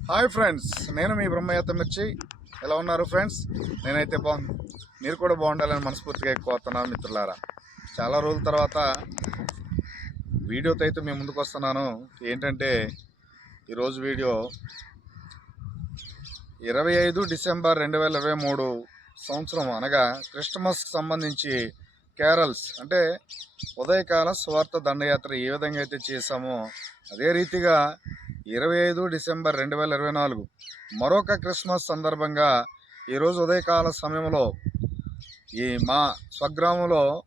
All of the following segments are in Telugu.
హాయ్ ఫ్రెండ్స్ నేను మీ బ్రహ్మయ్య మిర్చి. ఎలా ఉన్నారు ఫ్రెండ్స్? నేనైతే బాగుంది మీరు కూడా బాగుండాలని మనస్ఫూర్తిగా కోరుతున్నాను మిత్రులారా. చాలా రోజుల తర్వాత వీడియోతో అయితే మేము ముందుకు వస్తున్నాను. ఏంటంటే ఈరోజు వీడియో ఇరవై ఐదు డిసెంబర్ రెండు వేల ఇరవై మూడు సంవత్సరం అనగా క్రిస్టమస్కి సంబంధించి కేరల్స్ అంటే ఉదయకాల స్వార్థ దండయాత్ర ఏ విధంగా అయితే చేశామో అదే రీతిగా ఇరవై ఐదు డిసెంబర్ రెండు వేల ఇరవై నాలుగు. మరొక క్రిస్మస్ సందర్భంగా ఈరోజు ఉదయకాల సమయంలో ఈ మా స్వగ్రామంలో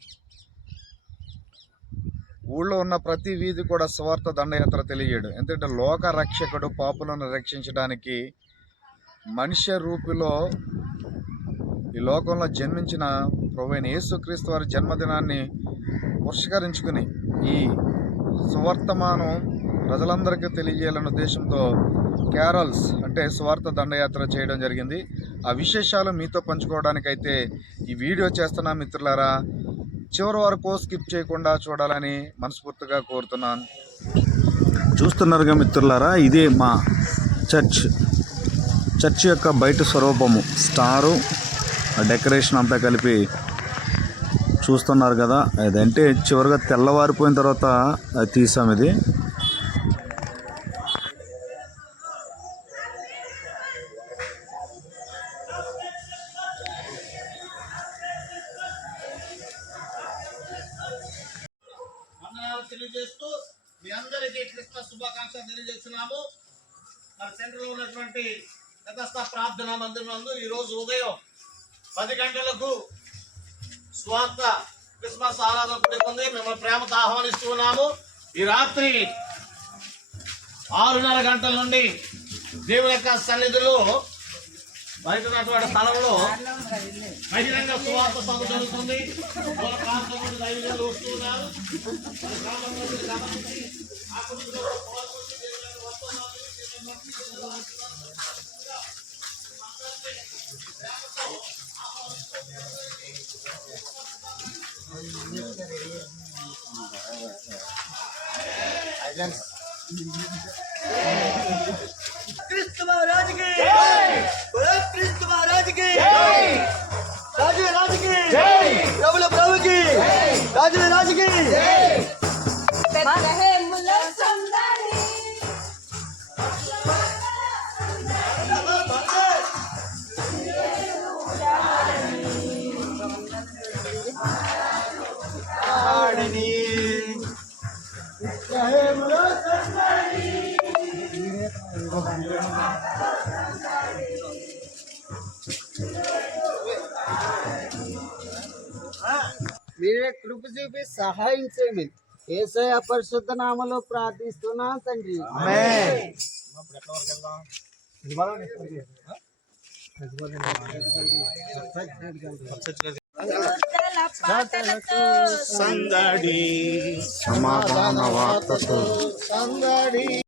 ఊళ్ళో ఉన్న ప్రతి వీధి కూడా స్వార్థ దండయాత్ర తెలియజేయడం. ఎందుకంటే లోక రక్షకుడు పాపులను రక్షించడానికి మనుష్య రూపిలో ఈ లోకంలో జన్మించిన ప్రభువైన యేసుక్రీస్తు వారి జన్మదినాన్ని పురస్కరించుకుని ఈ సువర్తమానం ప్రజలందరికీ తెలియజేయాలనే ఉద్దేశంతో క్యారల్స్ అంటే స్వార్థ దండయాత్ర చేయడం జరిగింది. ఆ విశేషాలు మీతో పంచుకోవడానికైతే ఈ వీడియో చేస్తున్నా మిత్రులారా చివరి వరకు స్కిప్ చేయకుండా చూడాలని మనస్ఫూర్తిగా కోరుతున్నాను. చూస్తున్నారుగా మిత్రులారా ఇదే మా చర్చ్. చర్చ్ యొక్క బయట స్వరూపము స్టారు ఆ డెకరేషన్ అంతా కలిపి చూస్తున్నారు కదా. అదంటే చివరిగా తెల్లవారిపోయిన తర్వాత అది తీసాం ఇది. ప్రార్థనా మందిరం నందు ఈరోజు ఉదయం పది గంటలకు స్వార్థ క్రిస్మస్ ఆరాధన జరుగుతుంది మిమ్మల్ని ప్రేమతో ఆహ్వానిస్తూ ఉన్నాము. ఈ రాత్రి ఆరున్నర గంటల నుండి దేవుని యొక్క సన్నిధిలో బయట స్థలంలో బహిరంగ సువార్త సభ జరుగుతుంది. ప్రాంతం నుండి దైవజనులు వస్తున్నారు ఆ Island. మీరే కృప చూపి సహాయం చేయండి ఏసయ పరిశుద్ధ నామలో ప్రార్థిస్తున్నా తండ్రి ఉజ్జల పాటలతో సందడి. సమాధాన వార్తతో సందడి.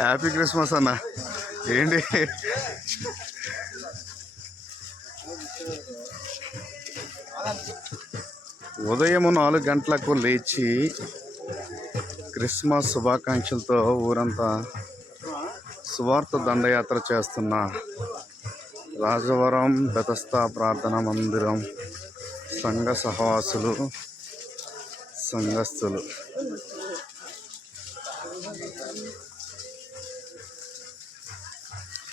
హ్యాపీ క్రిస్మస్ అన్న. ఏంటి? ఉదయము నాలుగు గంటలకు లేచి క్రిస్మస్ శుభాకాంక్షలతో ఊరంతా సువార్త దండయాత్ర చేస్తున్న. రాజవరం బెతస్థ ప్రార్థన మందిరం సంఘ సహవాసులు సంఘస్థులు.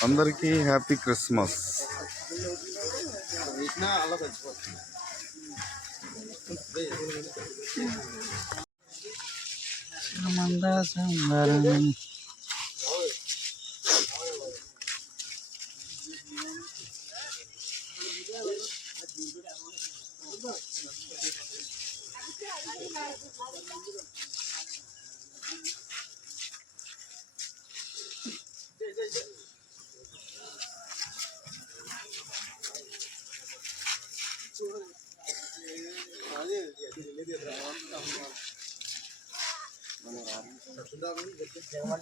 అందరికీ హ్యాపీ క్రిస్మస్. మందా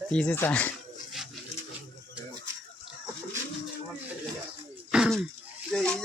తీసేసా.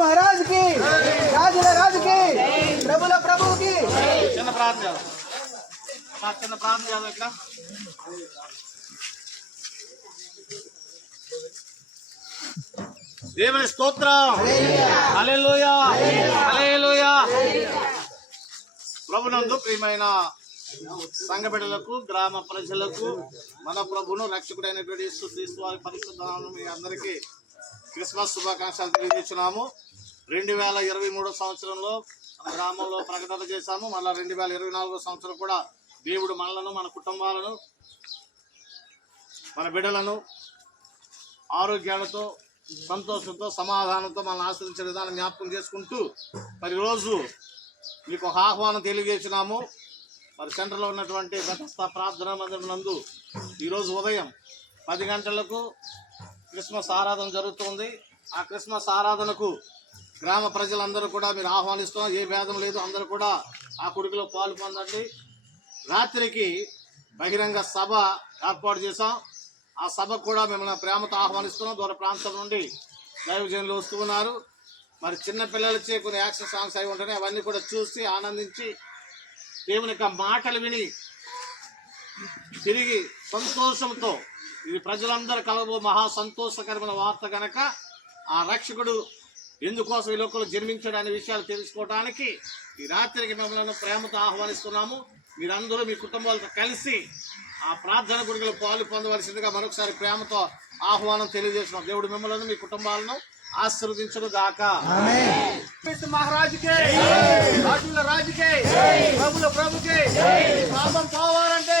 మహారాజ్కి రాజుల రాజుకి ప్రభుల ప్రభువుకి. చిన్న ప్రార్థన చేద్దాం. చిన్న ప్రార్థన చేద్దాం ఇక్కడ. దేవుని స్తోత్రం. ప్రభునందు ప్రియమైన సంఘబిడలకు గ్రామ ప్రజలకు మన ప్రభును రక్షకుడైనటువంటి సుక్రీస్తు వారి పరిశుద్ధనాలను మీ అందరికీ క్రిస్మస్ శుభాకాంక్షలు తెలియజేస్తున్నాము. రెండు వేల ఇరవై మూడో సంవత్సరంలో మన గ్రామంలో ప్రకటన చేశాము. మళ్ళీ రెండు వేల ఇరవై నాలుగో సంవత్సరం కూడా దేవుడు మనలను మన కుటుంబాలను మన బిడ్డలను ఆరోగ్యాలతో సంతోషంతో సమాధానంతో మనల్ని ఆశ్రయించే విధానం జ్ఞాపకం చేసుకుంటూ మరి రోజు మీకు ఒక ఆహ్వానం తెలియజేసినాము మరి సెంటర్లో ఉన్నటువంటి గతస్థ ప్రార్థనా మందిరం నందు ఈరోజు ఉదయం పది గంటలకు క్రిస్మస్ ఆరాధన జరుగుతుంది. ఆ క్రిస్మస్ ఆరాధనకు గ్రామ ప్రజలందరూ కూడా మీరు ఆహ్వానిస్తున్నాం ఏ భేదం లేదు. అందరూ కూడా ఆ కొడుకులో పాలు పొందండి. రాత్రికి బహిరంగ సభ ఏర్పాటు చేశాం. ఆ సభకు కూడా మిమ్మల్ని ప్రేమతో ఆహ్వానిస్తున్నాం. దూర ప్రాంతం నుండి దైవజనులు వస్తూ ఉన్నారు. మరి చిన్న పిల్లలచే కొన్ని యాక్షన్ సాంగ్స్ అవి ఉంటాయి అవన్నీ కూడా చూసి ఆనందించి దేవుని యొక్క మాటలు విని తిరిగి సంతోషంతో ఇది ప్రజలందరూ కలబో మహా సంతోషకరమైన వార్త గనక ఆ రక్షకుడు ఎందుకోసం ఈ లోకంలో జన్మించాడు అనే విషయాలు తెలుసుకోవడానికి ఈ రాత్రికి మిమ్మల్ని ప్రేమతో ఆహ్వానిస్తున్నాము. మీరందరూ మీ కుటుంబాలతో కలిసి ఆ ప్రార్థన గుడిలో పాలు పొందవలసిందిగా మరొకసారి ప్రేమతో ఆహ్వానం తెలియజేస్తున్నాం. దేవుడు మిమ్మల్ని మీ కుటుంబాలను ఆశీర్వదించను గాక. మహారాజుకే రాజుల రాజుకే ప్రభుల ప్రభుకే పాపం పోవాలంటే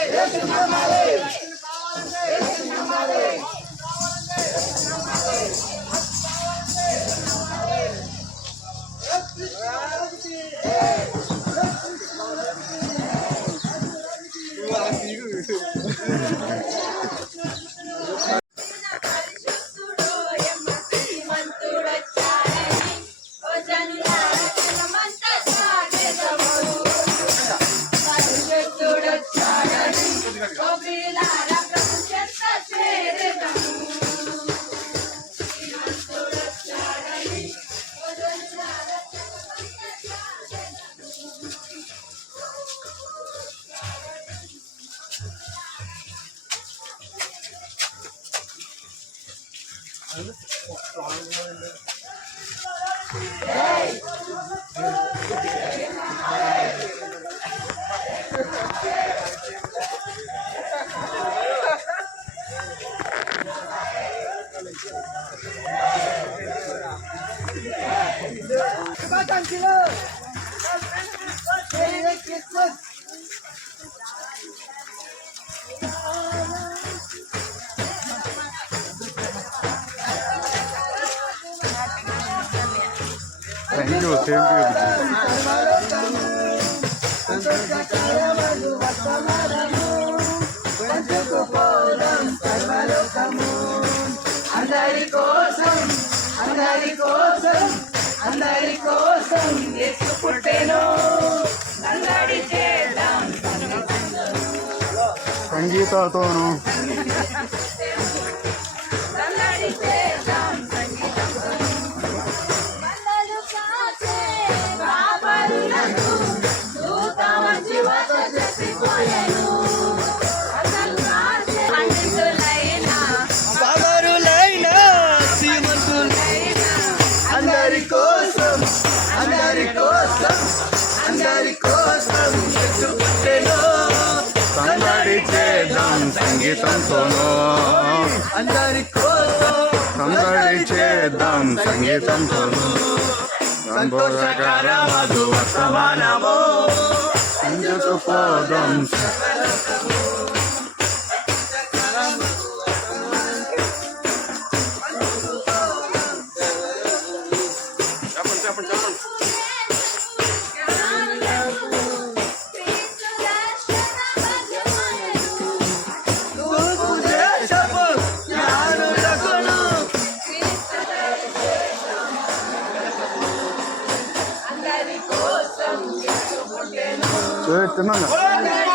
థ్యాంక్ యూ థ్యాంక్ యూ అందరి కోసం అందరి కోసం అందరి కోసం యేసు పుట్టేను సందడి చేద్దాం సంగీతతోను సంగీతంతోను అందరి కోసం సందడి చేద్దాం సంగీతంతోను సంతోషకర మధు వర్తమానము తూర్పు రాజుల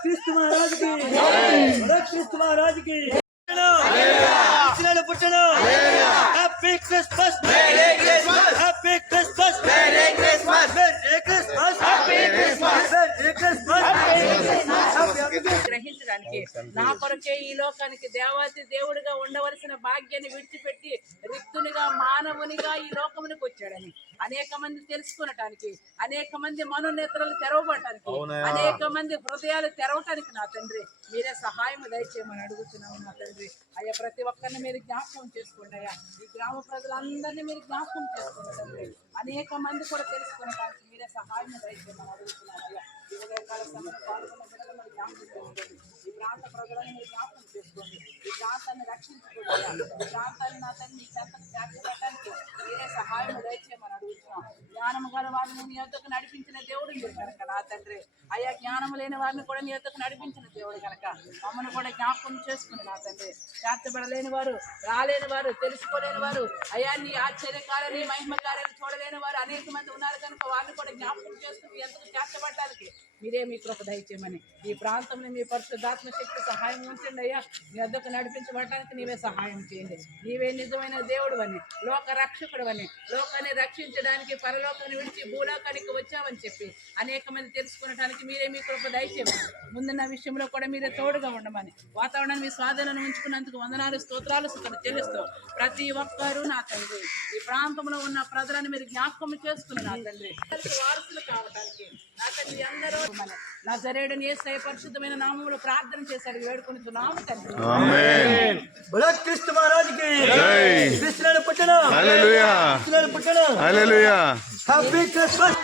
క్రీస్తు మహారాజుకి క్రీస్తు మహారాజుకి కొరకే ఈ లోకానికి దేవాతి దేవుడిగా ఉండవలసిన భాగ్యాన్ని విడిచిపెట్టి రిక్తునిగా మానవునిగా ఈ లోకమునికి వచ్చాడని అనేక మంది తెలుసుకునటానికి అనేక మంది మనోనేత్రాలు తెరవబడటానికి అనేక మంది హృదయాలు తెరవటానికి నా తండ్రి మీరే సహాయం దయచేయమని అడుగుతున్నాము నా తండ్రి. అయ్యా ప్రతి ఒక్కరిని మీరు జ్ఞాపకం చేసుకోండి అయ్యా. ఈ గ్రామ ప్రజలందరినీ మీరు జ్ఞాపకం చేసుకోండి తండ్రి. అనేక మంది కూడా తెలుసుకునటానికి మీరే సహాయం దయచేయమని అడుగుతున్నాను అయ్యా. ఈ ఉదయకాల సమయంలో పాల్గొన్న బిడ్డలను మీరు జ్ఞాపకం చేసుకోండి ఈ ప్రాంతాన్ని రక్షించుకోండి ప్రాంతాన్ని నా తల్లి మీ చెంతకు మీరే సహాయం దయచేయమని అడుగుతున్నాం. జ్ఞానము గల వారిని నీ యొక్కకు నడిపించిన దేవుడు మీరు కనుక నా తండ్రి. అయ్యా జ్ఞానము లేని వారిని కూడా నీ యొక్కకు నడిపించిన దేవుడు కనుక మమ్మల్ని కూడా జ్ఞాపకం చేసుకుని నా తండ్రి. చేర్చబడలేని వారు రాలేని వారు తెలుసుకోలేని వారు అయ్యా నీ ఆశ్చర్యకాల నీ మహిమ కార్యాలు చూడలేని వారు అనేక మంది ఉన్నారు కనుక వారిని కూడా జ్ఞాపకం చేసుకుని ఎందుకు చేర్చబడటానికి మీరే మీ కృప దయచేయమని. ఈ ప్రాంతంలో మీ పరిశుద్ధాత్మ శక్తి సహాయం ఉంచండి అయ్యా. మీ వద్దకు నడిపించబడటానికి నీవే సహాయం చేయండి. నీవే నిజమైన దేవుడు అని లోక రక్షకుడు అని లోకాన్ని రక్షించడానికి పరలోకాన్ని విడిచి భూలోకానికి వచ్చావని చెప్పి అనేక మంది తెలుసుకునడానికి మీరే మీ కృప దయచేయండి. ముందున్న విషయంలో కూడా మీరే తోడుగా ఉండమని వాతావరణాన్ని మీ స్వాధీనం ఉంచుకున్నందుకు వందనాలు స్తోత్రాలు సుఖం తెలుస్తూ ప్రతి ఒక్కరూ నా తండ్రి. ఈ ప్రాంతంలో ఉన్న ప్రజలను మీరు జ్ఞాపకం చేసుకుని నా తండ్రి. వారసులు కావడానికి నా తండ్రి అందరూ నా సరేడని ఏ పరిశుద్ధమైన నామములు ప్రార్థన చేశాడు వేడుకుంటున్నాము తండ్రి. బలో క్రీస్తు మహారాజ్కి క్రీస్తునాడు పుట్టడు హల్లెలూయా క్రీస్తునాడు పుట్టడు హల్లెలూయా హ్యాపీ క్రిస్మస్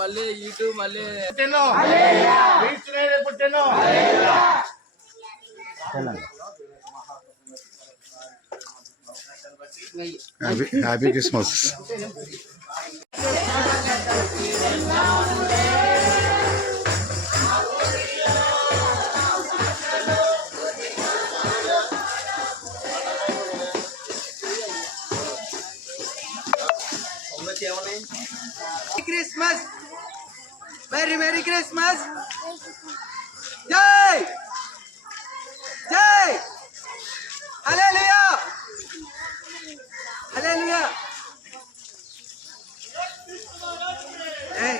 మళ్ళీ యూట్యూబ్ మళ్ళీ పుట్టెను? పుట్టెను? Happy happy Christmas. Very very Christmas జై జై హల్లెలూయా హల్లెలూయా జై